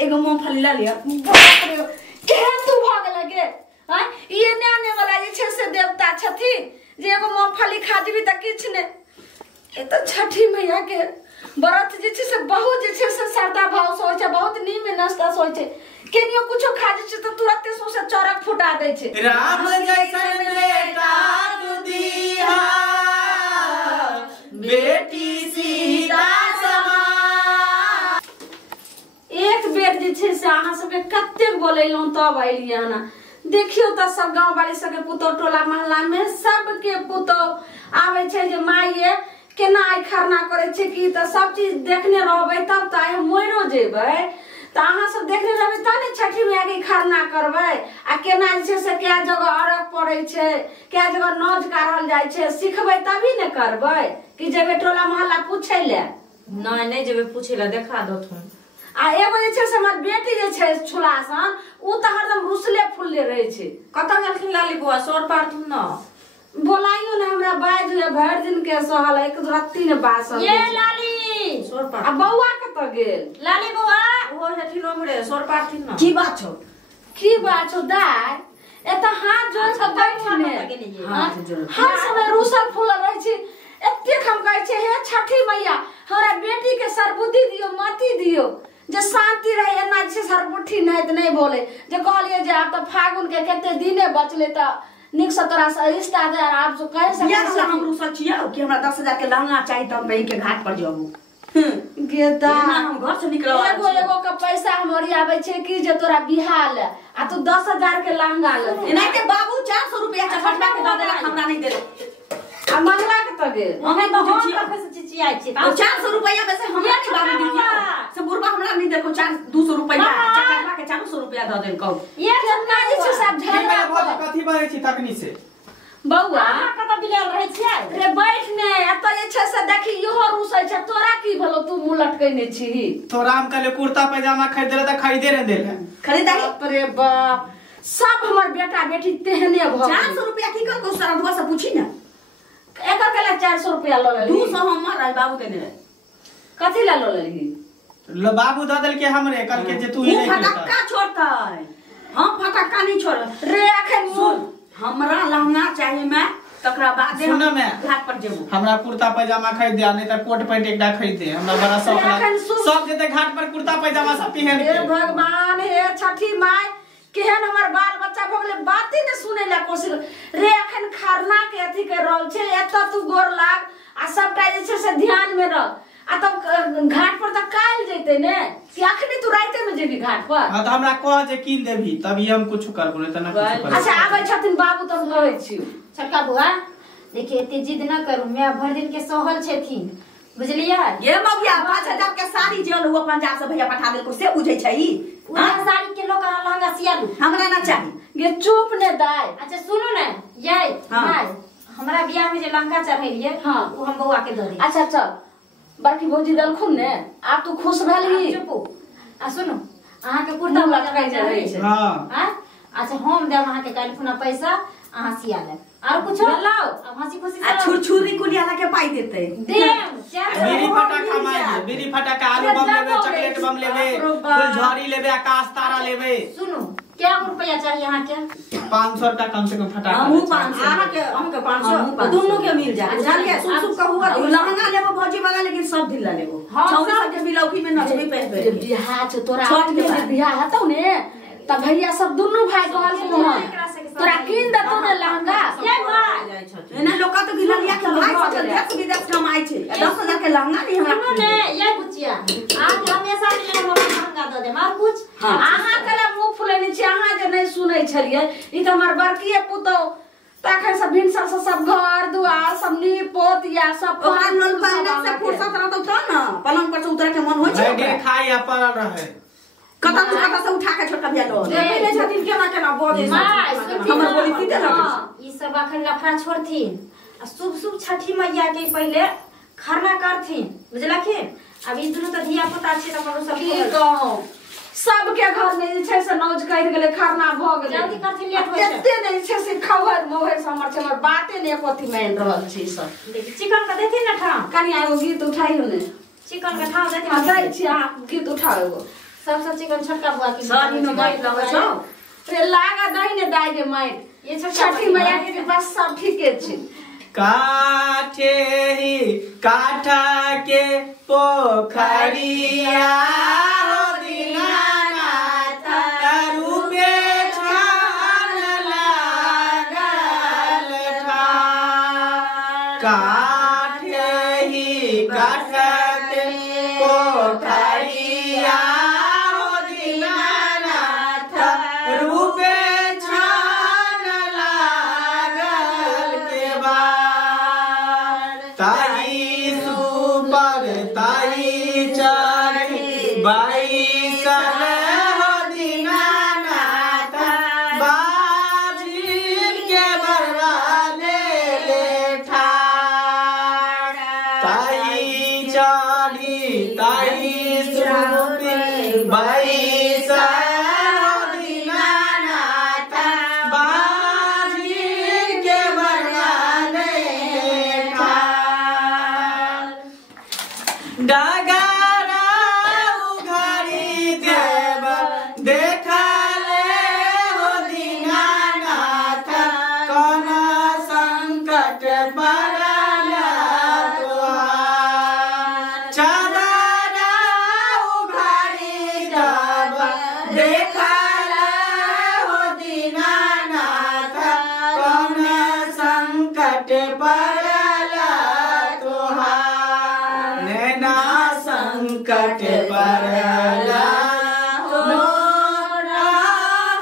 एगो मूंगफली ला लिया। बाप रे केहन तू भाग लगे हां ये ने आने वाला जे छे से देवता छथिन जे एगो मूंगफली खा जेबी त किछ ने। ए त छठी मैया के व्रत जे छे से बहुत जे छे से श्रद्धा भाव से होय छे, बहुत नीम नाश्ता होय छे। केनियो कुछो खा जे छे त तुरंत से चरक फुटा दे छे। राम जैसन बेटा तू दीहा बेटी सीता समा। एक बेर जे छे से अहाँ सबके कत्ते बोलेलौं तब आइलिया ना। देखियो त सब गांव वाली सबके पुतो टोला मोहल्ला में सबके पुतो आवे छे जे माईए केना आई खरना करे छे की त सब चीज देखने रहबै तब त आइ मोइरो जेबै। त अहाँ सब देखने रहबै त ने छठी मैया के खरना करबै आ केना जे छे से क्या जगह अरग पड़ै छे, क्या जगह नौज करल जाय छे, सिखबै तभी ने करबै कि जेबै टोला मोहल्ला पूछै ले। नहीं जेबे पूछे ला, देखा दो तुम। आ एगो जे छे से हमर बेटी जे छे छुलासन उ त हरदम रुसले फुलले रहे छे। कत गेलखिन लाली बुआ? सोर पार तुम न बोलाइयो ने हमरा बाज ले भर दिन के सहल एक रत्ती ने बास ये लाली सोर पार। आ बौआ कत गेल? लाली बुआ वो हठी नमरे सोर पार थिन न। की बात छौ? की बात छौ दाई? एत हाथ जोड़ के बैठ ने। हर समय रुसल फुलल रहे छे। एते हम कहै छे हे छठी मैया हमरा बेटी के सरबुद्धि दियो, मति दियो जे शांति रहे। एना जे सरबुद्धि नहीं त नहीं बोले जे कहलिए जे अब त फागुन के केते दिने बचले त निक से तोरा से रिश्ता दे आप जो कह सके या से हम रुसल छियै कि हमरा 10,000 के लहंगा चाहिए तब बही के घाट पर जाबू। गेदा हम घर से निकलवा एगो के पैसा हमरी आवे छे कि जे तोरा बिहाल आ तू 10,000 के लहंगा ले। नहीं ते बाबू 400 रुपया चपटवा के द देला, हमरा नहीं देले। आ मंगला के त गेल हमें बुझै छी कखन से चिची आइ छी। 400 रुपया में से हमरा नहीं बाबू दी से बुरबा हमरा नहीं देखो 200 रुपया चपटवा के 400 रुपया द देल कहू। ये केतना जे छे सब झगड़ा बहुत कथि बारे छी तकनी से बौआ कत बिलेल रहै छियै रे बैठ ने। एत जे छे से देखी इहो रुसै छे, तोरा की भलो तू मुंह लटकैने छी? तोरा हम कहले कुर्ता पैजामा खरीदे त खरीदे रे देले। खरीदारी बाप रे बाप सब हमर बेटा बेटी तेहने भ 400 रुपया की कर को सरधुआ से पूछी ना। एकर केला 400 रुपया ल लेली। 200 हमर राज बाबू देने रहे। कथि ला ल लेली? लो बाबू द देल के हमरे कल के जे तू ही नहीं फटक्का छोड़तै, हम फटक्का नहीं छोड़ रे। अखन सुन हमरा लहंगा चाहिए मैं तकरा बाद सुन में घाट पर जेबू। हमरा कुर्ता पैजामा खरीद दे, नहीं त कोट पैंट एकटा खरीद दे। हमरा बड़ा शौक है सब जते घाट पर कुर्ता पैजामा सब पहन हे के। भगवान हे छठी माई केहन हमर बाल बच्चा भ गेले बाते ने सुने ला कोशिश रे। अखन खरना के अथी के रहल छे एत तू गोर लाग आ सबटा जे छे से ध्यान में रह। आ तब घाट पर त काल जइते ने कि अखनी तू राइते में जेबी घाट पर? हां त हमरा कह जे कीन देबी तभी हम कुछ करबो, नहीं त ना कुछ करबो। अच्छा आबै छथिन बाबू त कहै छी। छोटका बुआ देखिए एते जिद न करू, मैं भर दिन के सोहल छथिन बुझलिया। ये मौगिया 5,000 के साड़ी जेल हुआ पंजाब से भैया पठा देल को से बुझै छै ई। उना साड़ी के लोग लहंगा सिया दू हमरा ना चाहिए। गे चुप ने दाई। अच्छा सुनो न ये माय हमरा बियाह में जे लहंगा चढ़ेलिए हां वो हम बउआ के द दी। अच्छा चल बड़की भौजी दलखुन ने आप तू खुश भेली? चुप आ सुनो अहाँ के कुर्ता लटकाई जा रही छै। हां अच्छा हम देब अहाँ के काल खुना पैसा अहाँ सिया ले और कुछ लाओ। अब हंसी खुशी आ छुरछुरी कुलियाला के पाई देते देम बीड़ी फटाका मार बीड़ी फटाका आलू बम लेबे, चॉकलेट बम लेबे, फुलझड़ी लेबे, आकाश तारा लेबे। सुनो क्या रुपया चाहिए यहाँ के? 500 का कम से कम फटाका। हमहू 500 आहा के हम के 500 दोनों के मिल जाए। जान के सुन सुन कहूगा लहंगा लेबो भौजी वाला, लेकिन सब ढिल्ला लेबो। छौरी सब के बिलौकी में नचबी पहनबे। बियाह छ तोरा छठ के बियाह हतौ ने त भैया सब दुनु भाई कहल को तोरा कीन दे तो ने लहंगा। ये माय एना लोग तो गिललिया के भाई सब देश विदेश कमाई छै। 10,000 के लहंगा नहीं हमरा। सुनो ने ये बुचिया आज हमेशा के हम लहंगा द देम और कुछ अहाँ कला मुंह फुलेने छी। अहाँ जे नहीं सुनै छलिए ई त हमर बड़की पुतौ तखन सब भिनसर से सब घर दुआर सब नीपोत या सब ओकरा नल पानी से फुर्सत रहतौ त न पलंग पर से उतरे के मन होय छै। भाई खाई या परल रहे कतौ से उठा के छोटका बिया लो देखले छथिन केना केना बोले हमर बोली सीधे लगे। ई सब अखन लफड़ा छोड़थिन आ शुभ शुभ छठी मैया के पहले खरना करथिन बुझलखिन। अब ई दुनु त धिया पुता छै त अपन सब की कहू सबके घर में जे छै से नौज कर गेले, खरना भ गेले। जल्दी करथिन लेट होय छै। एते नै छै से खबर मोहे से हमर बाते नै कोथी मान रहल छी सब। देखि चिकन का देथिन न ठा कनी एगो गीत उठाइयो ने। चिकन का ठा देथिन दै छी अहाँ गीत उठाओ एगो। सबसे चिकन छोटका बुआ की सानी में माइट लगे छौ रे लागा दही ने दाई के माइट ये छोटका छठी मैया के पास सब ठीके छै काठे ही काठा के पोखरिया हो दीनानाथ रूपे छान लागल ठाड़ काठे ही काठा के पोखरिया हो दीनानाथ रूपे छान लागल के ताई सुपर ताई चढ़ी बाई सल हो दीनानाथ बाजिल के बरवाले ले ठाड़ ताई चढ़ी ताई सुपर बाई सल हो दीनानाथ बाजिल के बरवाले डगरा उघारी देव देखले हो दीनानाथ कौन संकट पड़ल तोहार चदरा उघारी देव देखले हो दीनानाथ कौन संकट पड़ल तोहार नैना संकट पड़ला तोरा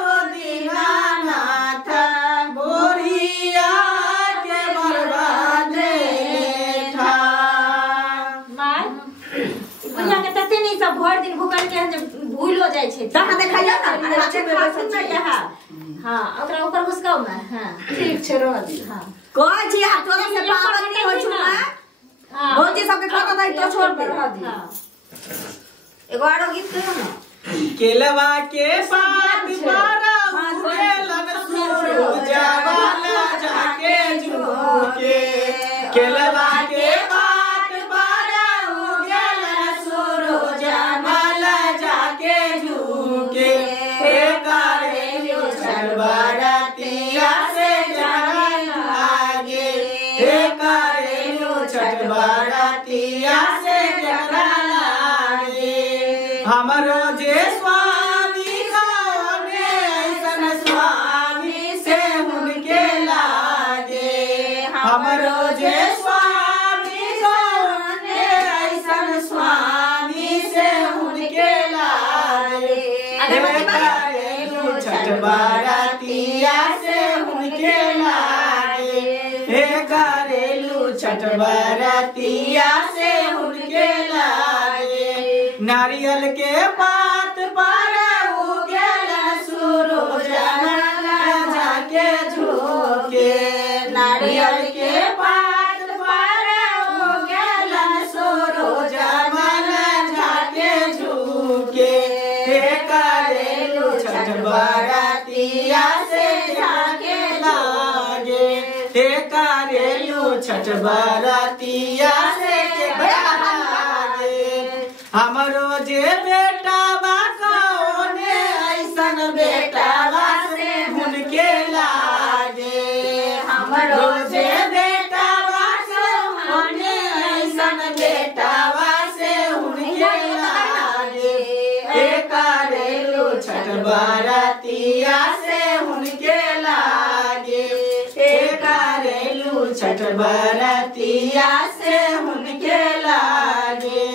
हो दीनानाथ बोरिया के बर्बादे ठाड़ माय बुझा के तते नहीं सब भर दिन भूखल के हम भूल हो जाय छै तहाँ देखैया ना अच्छे खास में यहाँ हां ओकरा ऊपर घुसकाओ ना हां ठीक छै रह दी हां कोई छी आ तोरा से पावन नहीं होय छु ना हां भौजी सबके खाता नहीं तो छोड़ दे रह दी एगो आरो गीत कहियो ना केलवा के पात पर उगेलन सूरज वाला जाके झुके केलवा के पात पर उगेलन सूरज वाला जाके झुके करे छठबरतिया से जाने लागे करे छठबरतिया से जगरा लागे हमरो जे स्वामी गाने ऐसन स्वामी से उनके लागे हमरो जे स्वामी गाने ऐसन स्वामी से उनके लागे छठबरतिया से उनके लागे हे करेलू छठबरतिया से उनके लागे नारियल के पात पर उगेलन सूरज जाके झुके नारियल के पात पर उगेलन सूरज जाके झुके हे करेलू छठबरतिया से जाके लागे हे करेलू छठबरतिया से लागे हमरो जे बेटा बा कौने ऐसन बेटा बा से उनके लागे हमरो जे बेटा बा कौने ऐसन बेटा बा से उनके लागे हे करेलू छठबरतिया से उनके लागे हे करेलू छठबरतिया से उनके लागे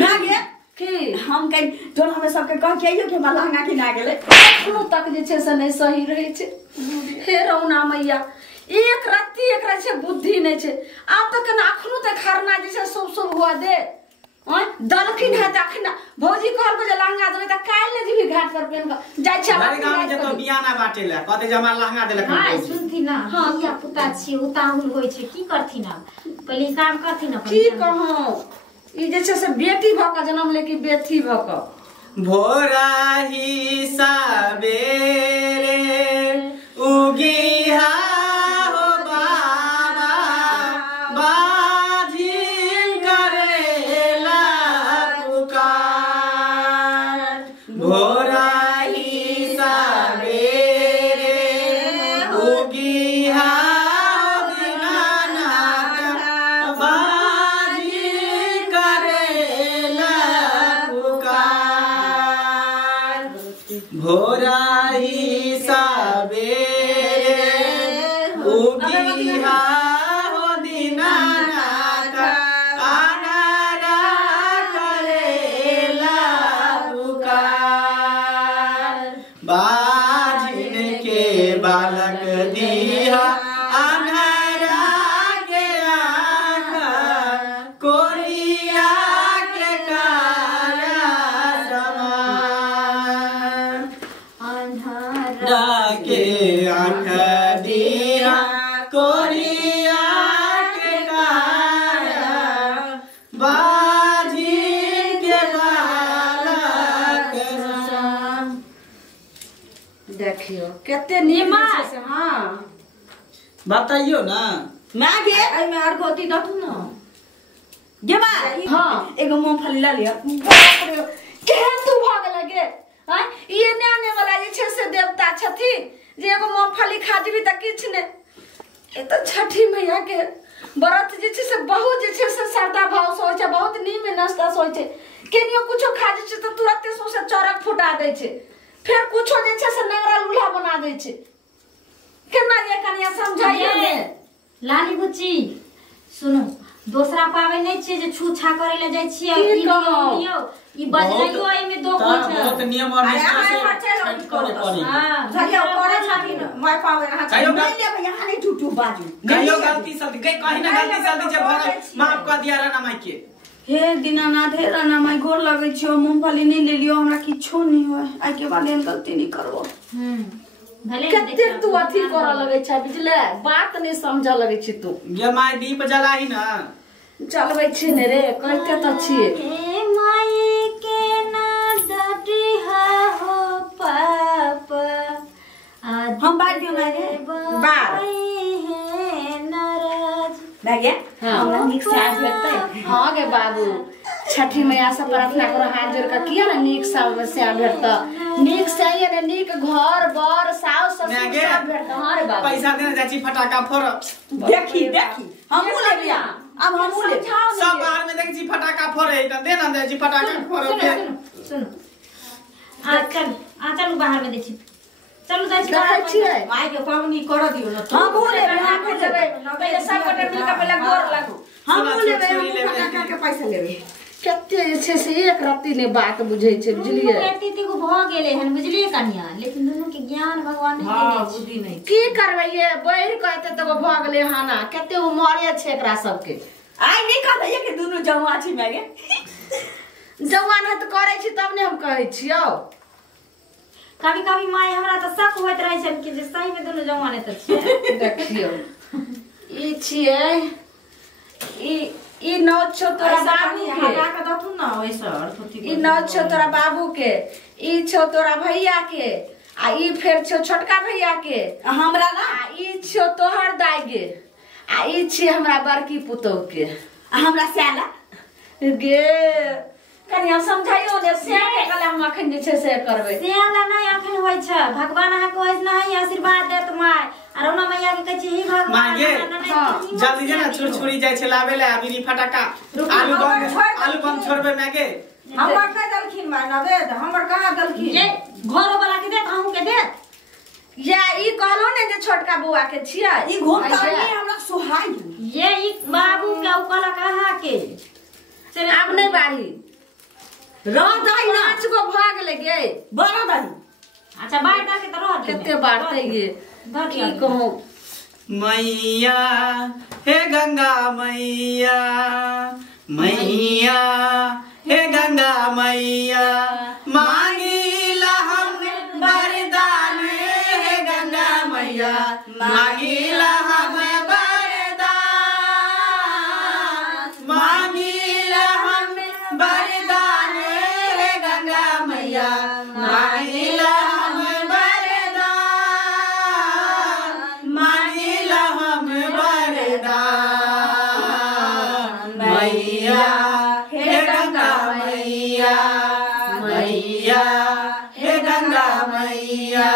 नागे की हम कहीं तोरा हमें सबके कह के आइयो कि हमरा लहंगा किना गेले एखनो तक जे छै से नहीं सही रहे छै हे रौना मैया एक रत्ती एकरा छै बुद्धि नहीं छै आब तक ना अखनो तक खरना जे छै शुभ शुभ हुआ दे दलखिन है तखना भौजी कहल के जे लहंगा देबै त काल ने जीवी घाट पर पेन के जाय छै बड़ी गाम जे तो बियाना बाटे ले कहते जे हमरा लहंगा देलक हां सुनती ना हां क्या पुता छी उताहुल होय छै की करथिन अब पहले काम करथिन अपन की कहूं ई जे छै से बेटी भ के जन्म ले कि बेटी भ के भोराही सबेरे उगिहा हो बाबा बाजी करेला पुकार भोराही सावेरे उगिहा हो दीनानाथ आनारा करेला पुकार बाजिन के बालक दिया आनारा के आका कोरिया के काला समान के आँख दिया कोरिया के काया बाजी के बालक समान। देखियो कितने नीमा से। हाँ बताइयो ना मैं गे आई में आर गोती दतु न गे बा हाँ एगो मूंगफली ला लिया। बाप रे केहन तू भाग लगे। हां ये ने आने वाला जे छे से देवता छथिन जे एगो मूंगफली खा जेबी त किछ ने। ए तो छठी मैया के व्रत जे छे से बहुत जे छे से श्रद्धा भाव से होय छे, बहुत नीम नाश्ता से होय छे। केनियो कुछो खा जे छे त तुरंत से चरक फुटा दे छे, फिर कुछो जे छे से नंगरा लूल्हा बना दे छे। केना ये कनिया समझाइए ने लाली बुच्ची सुनो, दूसरा पावे नहीं छे जे छू छा करे ले जाय छियै। की कहू? ई बजनाइयो एई में दो कुछ बहुत नियम और निष्ठा से छठ करे पड़ी। हां झरिया करे छथिन मैं पावे रहा कहियो नहीं ले यहाँ नहीं टूटू बाजू कहियो गलती सल्ती कहीं ना गलती सल्ती जे भगवान माफ कर दिया रा ना माई के। हे दीनानाथ हे राना माई गोर लगे छियो, मूंगफली नहीं ले लियो, हमरा किछो नहीं होय। आई के बाद एहन गलती नहीं करबो। भले कते तू अथी कर लगे छ बुझले, बात नहीं समझ लगे छी तू। ये माई दीप जलाई ना चलबै छी ने रे कहते त छिए। ए माई के ना डटी हो पापा हम बात दियो माई रे बात नाराज भागे हाँ। हमरा निक से आज लगतै। हाँ गे बाबू छठी मैया से प्रार्थना करो हाथ जोड़ के किया ना नीक से भेट नीक से ये ने नीक घर बर सास ससुर सब भेट। हां रे बाबू पैसा देने जाची फटाका फोड़ देखी देखी हमहू ले लिया, अब हमहू ले सब बाहर में देखी फटाका फोड़े त दे ना जाची फटाका फोड़ के। सुनो चलो बाहर में देखी, चलो जाई देखै छियै माई के पावनी कर दियो न। हमहू लेबै हमहू लेबै पहिले सब गोटे मिल के पहिले गोर लागू। हमहू लेबै फटाका के पैसा लेबै। कते जे छै से एक रत्ती ने बात बुझै छै बुझलिए। बेटी ते को भ गेले हन बुझलिए कन्या, लेकिन दोनों के ज्ञान भगवान ने हां देने बुद्धि नहीं की करबै ये बैर कहते त भ गेले हाना कते उमरे छै एकरा सबके। आई नहीं कहै के दुनु जवा छी मागे जवान है त करै छी तब ने हम कहै छियौ। कभी कभी माई हमरा त शक होइत रहै छै कि जे सही में दोनों जवान त छै। देखियो ई छियै ई नौ छो तोरा बाबू के, हटा के दथु न वैसे अर्थोती ई नौ छो तोरा बाबू के, ई छो तोरा भैया के, आ ई फेर छो छोटका भैया के, हमरा ना आ ई छो तोहर दाई के, आ ई छी हमरा बड़की पुतोह के। हमरा स्याला गे कनी हम समझाइयो ने से के कला हम अखन जे छै से करबै। सेला नहीं अखन होय छै, भगवान अहा को होय नहीं आशीर्वाद देत माई और ओना मैया के कहै छी हे भगवान मांगे जल्दी जे ना छुरछुरी जाय छै लावे ले बिरी फटाका आलू बम छोड़बे मांगे। हमर का दलखिन मा ना दे हमर कहां दलखिन ये घरो वाला के देत अहू के देत। या ई कहलो ने जे छोटका बौआ के छियै ई घोटा नहीं हमरा सुहाई ये ई बाबू के उकला कहा के चले आब नहीं बाही रह दाई ना 5 गो भ गेलै गे। बड़ा दाई अच्छा बाहर डाल के त रह दे कते बारते ये की कहूं। मैया हे गंगा मैया मैया हे गंगा मैया मांगीला हम वरदान हे गंगा मैया मांगीला हम वरदान मांगीला हम वरदान हे गंगा मैया मांगीला हम वरदान मांगीला हम वरदान मैया हे गंगा मैया मैया हे गंगा मैया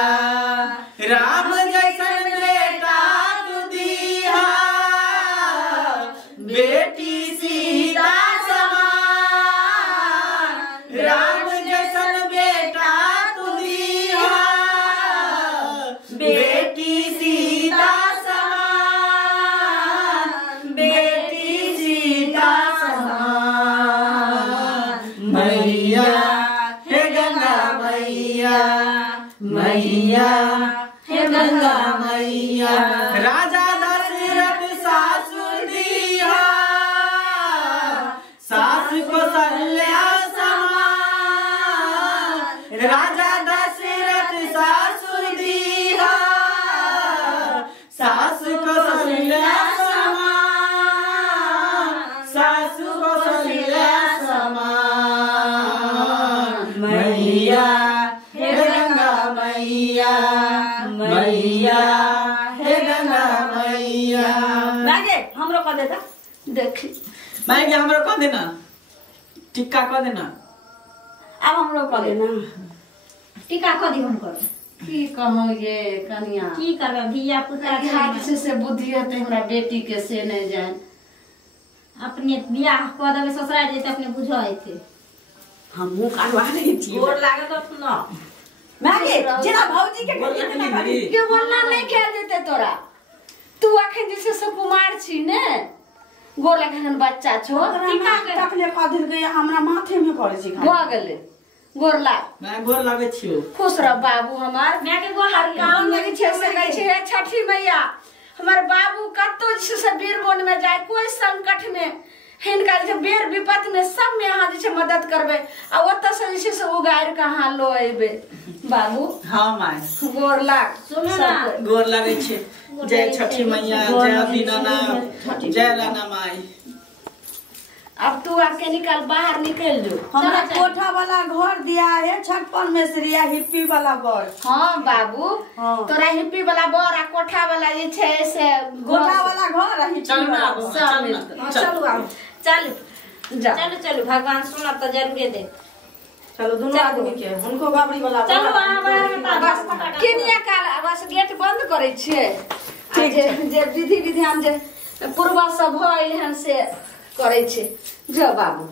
राम जैसन बेटा तू दिया बेटी सीता समान राम जैसन बेटा तू दिया मैया मैया हे गंगा मैया। राजा दशरथ सासुर दिया सास कौशल्या समान। राजा दशरथ सासुर दिया सास कौशल्या समान। सास कौशल्या समान। मैया हे गंगा मैया मैया हे गंगा मैया। मागे हमरो कर देता देखी मायके हमरो कह देना टिक्का कह देना। अब हमरो कर देना टीका कर दी हम कर की कहूँ ये कनिया की करबे धिया पुता के हाथ से बुद्धि है हमरा बेटी के से नहीं जाए। अपने बियाह कर देबे ससुराल जेते अपने बुझाए थे। हम मुंह काटवा रही थी गोर लागत न मागे जेना भौजी के गोर लागली दीदी। के बोलना नहीं कह देते तोरा। तू अखन जैसे सुकुमार छी ने गोर लगन बच्चा छो टीका तकले कह दिल गए हमरा माथे में पड़े छी भ गेले गोर लाग। मैं गोर लागै छियो। खुश रह बाबू हमार। मैं के गोर लाग गाँव में छे से कहै छे हे छठी मैया हमार बाबू कतो से वीर वन में जाए कोई संकट में हिनका जे बेर विपत में सब में अहाँ जे मदद करबे आ ओत से से उगार कहाँ लो अइबे बाबू। हाँ माय गोर लाग। सुनो ना गोर लागै छी। जय छठी मैया जय दीनानाथ जय राना माई। अब तू आके निकल बाहर निकल जो। हमरा कोठा वाला घर दिया है 56 में श्रेया हिप्पी वाला घर। हाँ बाबू हाँ। तोरा हिप्पी वाला बर आ कोठा वाला जे छे से कोठा वाला घर है चल ना चलो आओ चल जा। चलो चलो भगवान सुना तो जरूर दे। चलो दोनों आदमी के उनको गाबड़ी वाला चलो वहां बाहर में बस किनिया काल बस गेट बंद करे छिए। जे विधि विधान जे पूर्वा सब भइल हन से करे छे। जो बाबू